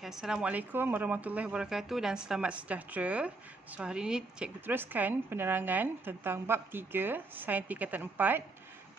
Assalamualaikum warahmatullahi wabarakatuh dan selamat sejahtera. So hari ini cikgu teruskan penerangan tentang bab 3, sains tingkatan 4,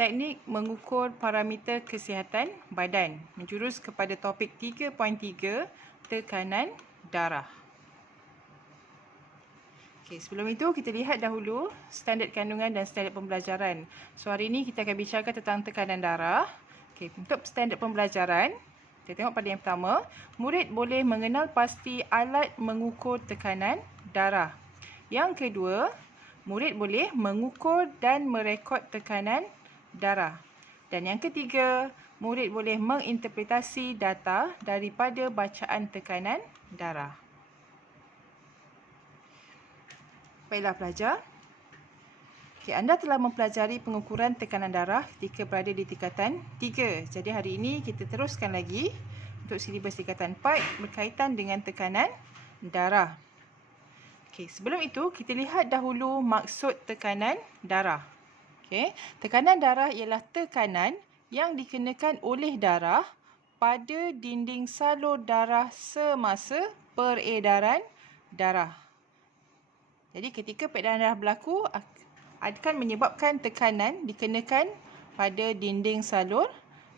teknik mengukur parameter kesihatan badan, menjurus kepada topik 3.3, tekanan darah. Okey, sebelum itu kita lihat dahulu standard kandungan dan standard pembelajaran. So hari ini kita akan bicarakan tentang tekanan darah. Okey, untuk standard pembelajaran, kita tengok pada yang pertama, murid boleh mengenal pasti alat mengukur tekanan darah. Yang kedua, murid boleh mengukur dan merekod tekanan darah. Dan yang ketiga, murid boleh menginterpretasi data daripada bacaan tekanan darah. Baiklah pelajar. Okay, anda telah mempelajari pengukuran tekanan darah ketika berada di tingkatan 3. Jadi hari ini kita teruskan lagi untuk silibus tingkatan 4 berkaitan dengan tekanan darah. Okay, sebelum itu kita lihat dahulu maksud tekanan darah. Okay, tekanan darah ialah tekanan yang dikenakan oleh darah pada dinding salur darah semasa peredaran darah. Jadi ketika peredaran darah berlaku akan menyebabkan tekanan dikenakan pada dinding salur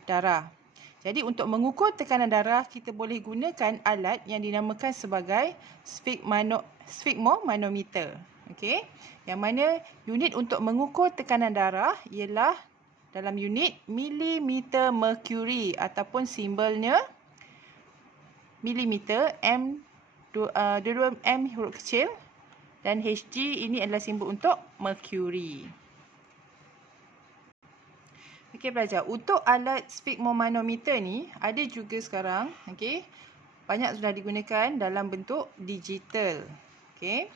darah. Jadi untuk mengukur tekanan darah, kita boleh gunakan alat yang dinamakan sebagai sfigmomanometer. Okey, yang mana unit untuk mengukur tekanan darah ialah dalam unit milimeter mercury ataupun simbolnya milimeter, M, 2M huruf kecil, dan Hg ini adalah simbol untuk mercury. Okey pelajar, untuk alat sfigmomanometer ni ada juga sekarang, okey. Banyak sudah digunakan dalam bentuk digital. Okey.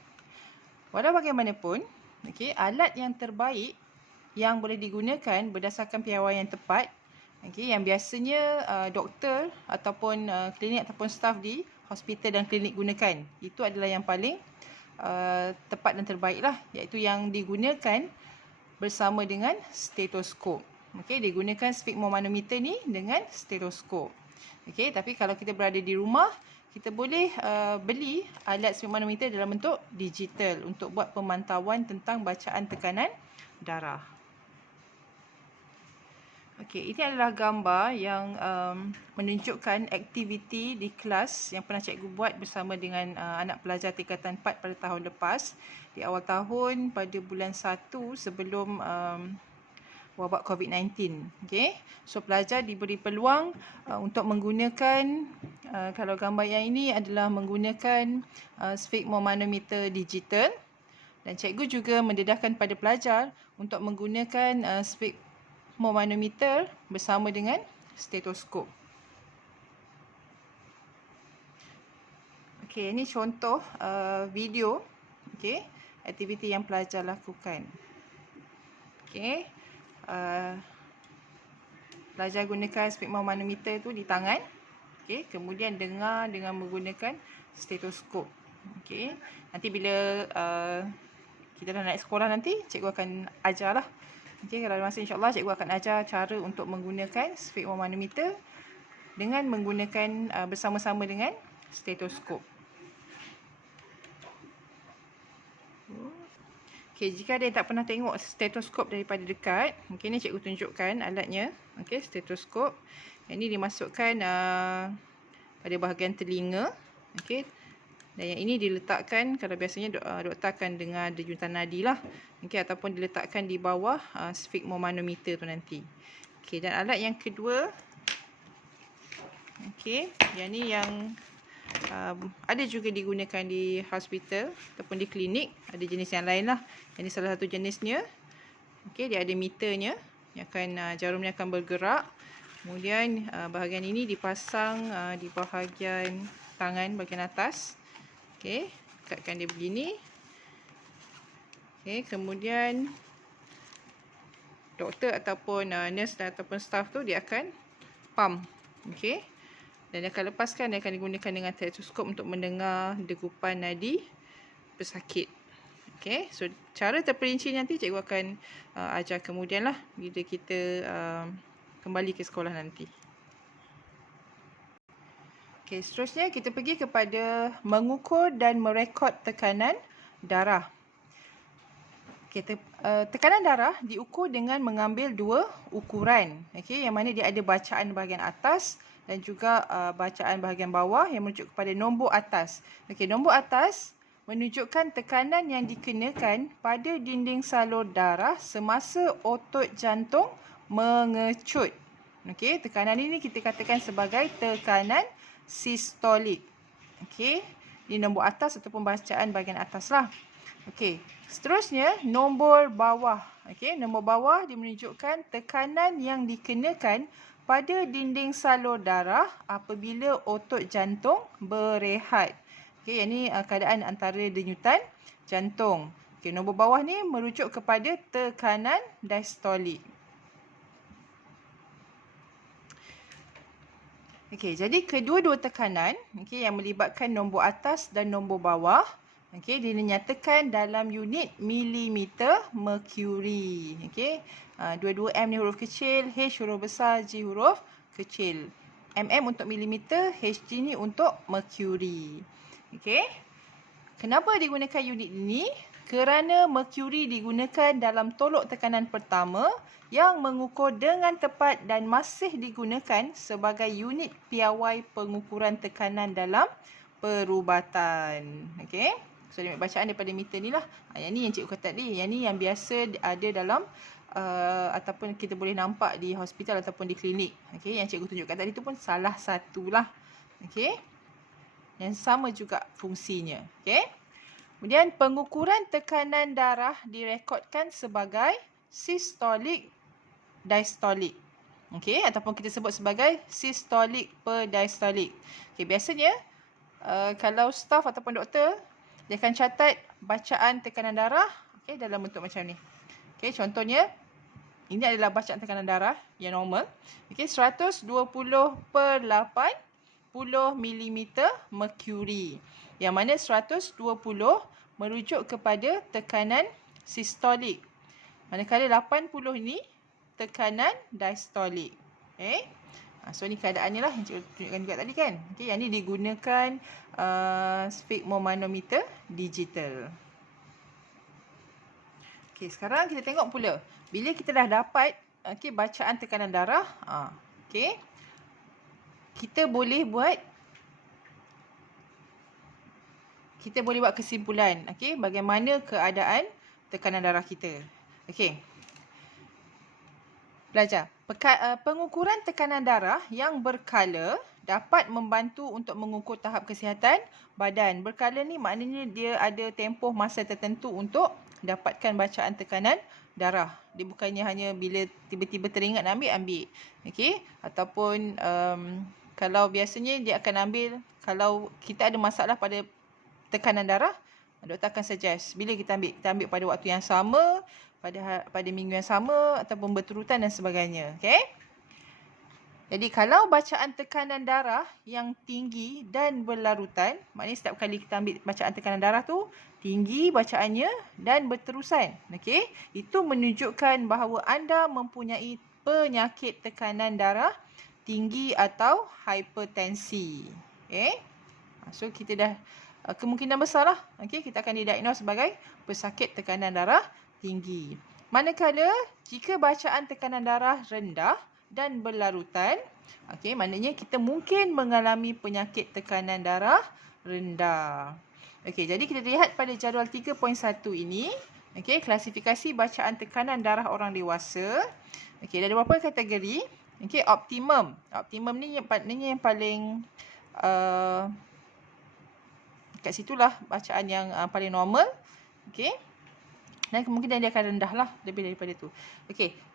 Walau bagaimanapun, okey, alat yang terbaik yang boleh digunakan berdasarkan piawaian yang tepat, okey, yang biasanya doktor ataupun klinik ataupun staf di hospital dan klinik gunakan. Itu adalah yang paling tepat dan terbaik lah, iaitu yang digunakan bersama dengan stetoskop. Okey, digunakan sfigmomanometer ni dengan stetoskop. Okey, tapi kalau kita berada di rumah, kita boleh beli alat sfigmomanometer dalam bentuk digital untuk buat pemantauan tentang bacaan tekanan darah. Okey, ini adalah gambar yang menunjukkan aktiviti di kelas yang pernah cikgu buat bersama dengan anak pelajar tingkatan 4 pada tahun lepas. Di awal tahun pada bulan 1 sebelum wabak COVID-19. Okey. So pelajar diberi peluang untuk menggunakan kalau gambar yang ini adalah menggunakan sfigmomanometer digital, dan cikgu juga mendedahkan pada pelajar untuk menggunakan sfigmomanometer bersama dengan stetoskop. Okey, ini contoh video, okey, aktiviti yang pelajar lakukan. Okey. Pelajar gunakan sfigmomanometer tu di tangan. Okey, kemudian dengar dengan menggunakan stetoskop. Okey, nanti bila kita dah naik sekolah nanti, cikgu akan ajarlah. Okey, kalau ada masa insya-Allah cikgu akan ajar cara untuk menggunakan sfigmomanometer dengan menggunakan bersama-sama dengan stetoskop. Okey, jika ada yang tak pernah tengok stetoskop daripada dekat, mungkin ni cikgu tunjukkan alatnya. Okey, stetoskop. Yang ini dimasukkan pada bahagian telinga. Okey. Dan yang ini diletakkan, kalau biasanya doktor akan dengar denyutan nadi lah. Okey, ataupun diletakkan di bawah sfigmomanometer tu nanti. Okey, dan alat yang kedua. Okey, yang ni yang ada juga digunakan di hospital ataupun di klinik. Ada jenis yang lain lah. Ini salah satu jenisnya. Okey, dia ada meternya yang akan jarum ni akan bergerak. Kemudian bahagian ini dipasang di bahagian tangan bahagian atas. Okey, dekatkan dia begini. Okey, kemudian doktor ataupun nurse ataupun staff tu dia akan pump. Okey. Dan dia akan lepaskan, dia akan digunakan dengan stetoskop untuk mendengar degupan nadi pesakit. Okey, so cara terperinci nanti cikgu akan ajar kemudian lah bila kita kembali ke sekolah nanti. Okey, seterusnya kita pergi kepada mengukur dan merekod tekanan darah. Okay, tekanan darah diukur dengan mengambil dua ukuran. Okay, yang mana dia ada bacaan bahagian atas dan juga bacaan bahagian bawah yang merujuk kepada nombor atas. Okay, nombor atas menunjukkan tekanan yang dikenakan pada dinding salur darah semasa otot jantung mengecut. Okay, tekanan ini kita katakan sebagai tekanan sistolik. Okay, ini nombor atas ataupun bacaan bahagian atas lah. Okey, seterusnya nombor bawah. Okey, nombor bawah dia menunjukkan tekanan yang dikenakan pada dinding salur darah apabila otot jantung berehat. Okey, yang ni keadaan antara denyutan jantung. Okey, nombor bawah ni merujuk kepada tekanan diastolik. Okey, jadi kedua-dua tekanan yang melibatkan nombor atas dan nombor bawah dinyatakan dalam unit milimeter merkuri. Dua-dua M ni huruf kecil, H huruf besar, G huruf kecil. MM untuk milimeter, HG ni untuk merkuri. Kenapa digunakan unit ini? Kerana merkuri digunakan dalam tolok tekanan pertama yang mengukur dengan tepat dan masih digunakan sebagai unit piawai pengukuran tekanan dalam perubatan. So, dia bacaan daripada meter ni lah. Yang ni yang cikgu kata tadi. Yang ni yang biasa ada dalam ataupun kita boleh nampak di hospital ataupun di klinik. Yang cikgu tunjukkan tadi tu pun salah satu lah. Yang sama juga fungsinya. Kemudian pengukuran tekanan darah direkodkan sebagai sistolik diastolik. Ataupun kita sebut sebagai sistolik per diastolik. Biasanya kalau staf ataupun doktor, dia akan catat bacaan tekanan darah dalam bentuk macam ni. Contohnya, ini adalah bacaan tekanan darah yang normal. 120 per 80 mm merkuri. Yang mana 120 merujuk kepada tekanan sistolik. Manakala 80 ini tekanan diastolik. So ni keadaannya lah yang cikgu tunjukkan juga tadi kan. Yang ni digunakan sphygmomanometer digital. Sekarang kita tengok pula. Bila kita dah dapat bacaan tekanan darah, kita boleh buat kesimpulan bagaimana keadaan tekanan darah kita. Belajar. Pengukuran tekanan darah yang berkala dapat membantu untuk mengukur tahap kesihatan badan. Berkala ni maknanya dia ada tempoh masa tertentu untuk dapatkan bacaan tekanan darah. Dia bukannya hanya bila tiba-tiba teringat nak ambil. Ataupun kalau biasanya dia akan ambil kalau kita ada masalah pada tekanan darah, doktor akan suggest bila kita ambil pada waktu yang sama, pada minggu yang sama ataupun berturutan dan sebagainya. Jadi kalau bacaan tekanan darah yang tinggi dan berlarutan, maknanya setiap kali kita ambil bacaan tekanan darah tu tinggi bacaannya dan berterusan. Itu menunjukkan bahawa anda mempunyai penyakit tekanan darah tinggi atau hipertensi. So kita dah kemungkinan besar lah kita akan didiagnos sebagai pesakit tekanan darah tinggi. Manakala jika bacaan tekanan darah rendah dan berlarutan, maknanya kita mungkin mengalami penyakit tekanan darah rendah. Jadi kita lihat pada jadual 3.1 ini, klasifikasi bacaan tekanan darah orang dewasa. Ada beberapa kategori. Optimum. Optimum ni maknanya yang paling kat situlah bacaan yang paling normal. Dan kemungkinan dia akan rendah lah lebih daripada tu.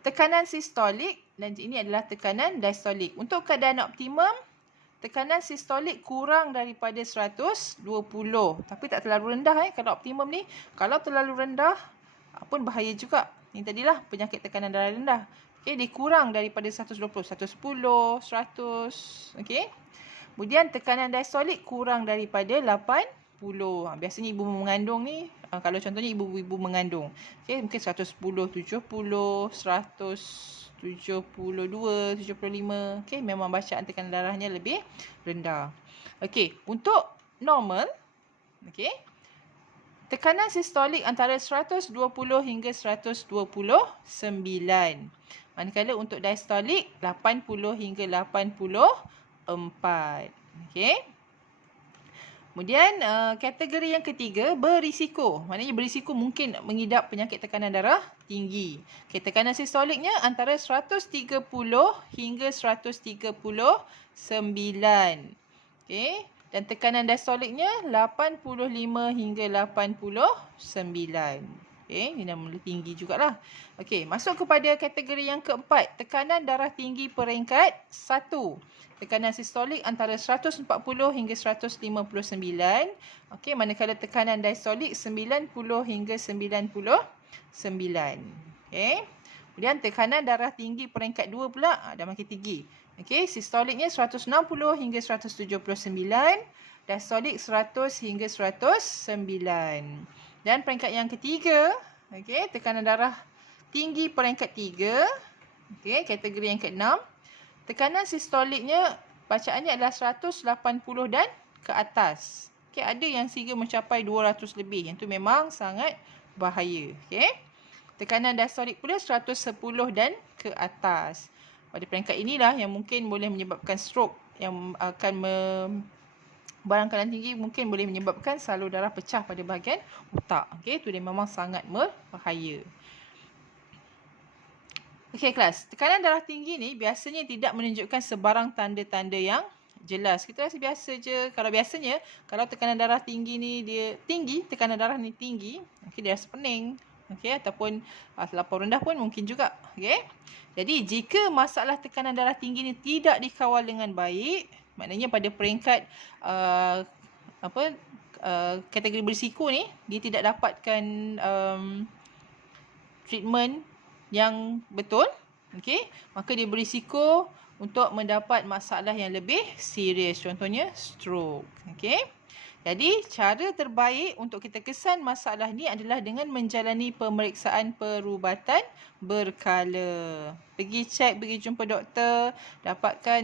Tekanan sistolik dan ini adalah tekanan diastolik. Untuk keadaan optimum, tekanan sistolik kurang daripada 120. Tapi tak terlalu rendah kalau optimum ni. Kalau terlalu rendah pun bahaya juga. Ini tadilah penyakit tekanan darah rendah. Dia kurang daripada 120, 110, 100. Kemudian tekanan diastolik kurang daripada 80. Biasanya ibu mengandung ni, kalau contohnya ibu-ibu mengandung, mungkin 110, 70, 172, 75. Memang bacaan tekanan darahnya lebih rendah. Okey, untuk normal, okey, tekanan sistolik antara 120 hingga 129. Manakala untuk diastolik 80 hingga 84. Okey. Kemudian kategori yang ketiga, berisiko. Maknanya berisiko mungkin mengidap penyakit tekanan darah tinggi. Okay, tekanan sistoliknya antara 130 hingga 139. Okey. Dan tekanan diastoliknya 85 hingga 89. Okey, ini nama tinggi jugalah. Okey, masuk kepada kategori yang keempat, tekanan darah tinggi peringkat 1. Tekanan sistolik antara 140 hingga 159. Okey, manakala tekanan diastolik 90 hingga 99. Okey. Kemudian tekanan darah tinggi peringkat 2 pula dah makin tinggi. Okey, sistoliknya 160 hingga 179, diastolik 100 hingga 109. Dan peringkat yang ketiga, okey, tekanan darah tinggi peringkat 3. Okey, kategori yang keenam, tekanan sistoliknya bacaannya adalah 180 dan ke atas. Okey, ada yang sehingga mencapai 200 lebih. Yang tu memang sangat bahaya. Okey. Tekanan diastolik pula 110 dan ke atas. Pada peringkat inilah yang mungkin boleh menyebabkan stroke, yang akan barangkali tinggi mungkin boleh menyebabkan salur darah pecah pada bahagian otak. Okey, itu dia memang sangat berbahaya. Okey kelas, tekanan darah tinggi ni biasanya tidak menunjukkan sebarang tanda-tanda yang jelas. Kita rasa biasa je. Kalau biasanya, kalau tekanan darah tinggi ni dia tinggi, tekanan darah ni tinggi, okey, dia rasa pening. Okey, ataupun terlampau rendah pun mungkin juga. Okey. Jadi jika masalah tekanan darah tinggi ni tidak dikawal dengan baik, maknanya pada peringkat kategori berisiko ni dia tidak dapatkan treatment yang betul, okey, maka dia berisiko untuk mendapat masalah yang lebih serius, contohnya stroke. Okey. Jadi, cara terbaik untuk kita kesan masalah ni adalah dengan menjalani pemeriksaan perubatan berkala. Pergi cek, pergi jumpa doktor,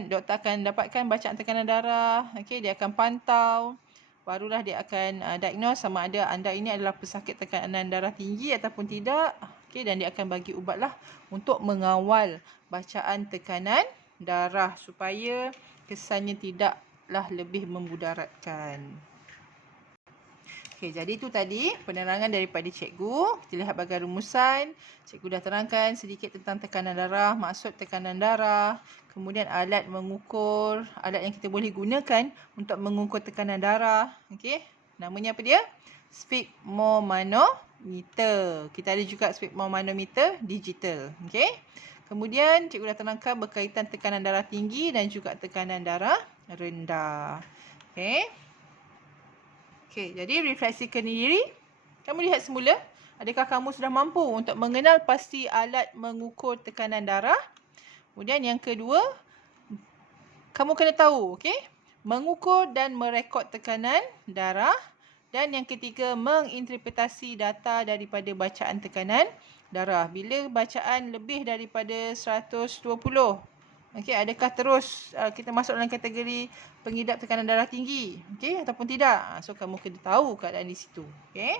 doktor akan dapatkan bacaan tekanan darah, okey, dia akan pantau, barulah dia akan diagnose sama ada anda ini adalah pesakit tekanan darah tinggi ataupun tidak. Okey, dan dia akan bagi ubatlah untuk mengawal bacaan tekanan darah supaya kesannya tidaklah lebih memudaratkan. Okey, jadi itu tadi penerangan daripada cikgu. Kita lihat bahagian rumusan. Cikgu dah terangkan sedikit tentang tekanan darah, maksud tekanan darah, kemudian alat mengukur, alat yang kita boleh gunakan untuk mengukur tekanan darah. Okey, namanya apa dia? Sphygmomanometer. Kita ada juga sphygmomanometer digital. Okey. Kemudian cikgu dah terangkan berkaitan tekanan darah tinggi dan juga tekanan darah rendah. Okey. Okey, jadi refleksikan diri. Kamu lihat semula, adakah kamu sudah mampu untuk mengenal pasti alat mengukur tekanan darah? Kemudian yang kedua, kamu kena tahu, okey, mengukur dan merekod tekanan darah. Dan yang ketiga, menginterpretasi data daripada bacaan tekanan darah. Bila bacaan lebih daripada 120, okey, adakah terus kita masuk dalam kategori pengidap tekanan darah tinggi, okey, ataupun tidak? So kamu kena tahu keadaan di situ, okey.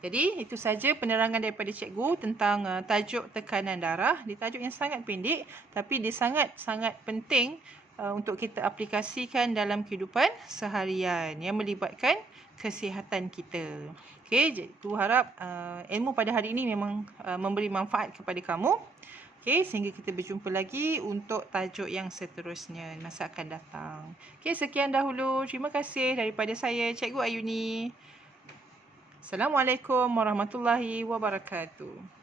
Jadi itu saja penerangan daripada cikgu tentang tajuk tekanan darah. Dia tajuk yang sangat pendek tapi dia sangat-sangat penting untuk kita aplikasikan dalam kehidupan seharian yang melibatkan kesihatan kita. Okey, cikgu harap ilmu pada hari ini memang memberi manfaat kepada kamu. Okey, sehingga kita berjumpa lagi untuk tajuk yang seterusnya masa akan datang. Okey, sekian dahulu. Terima kasih daripada saya, Cikgu Ayuni. Assalamualaikum warahmatullahi wabarakatuh.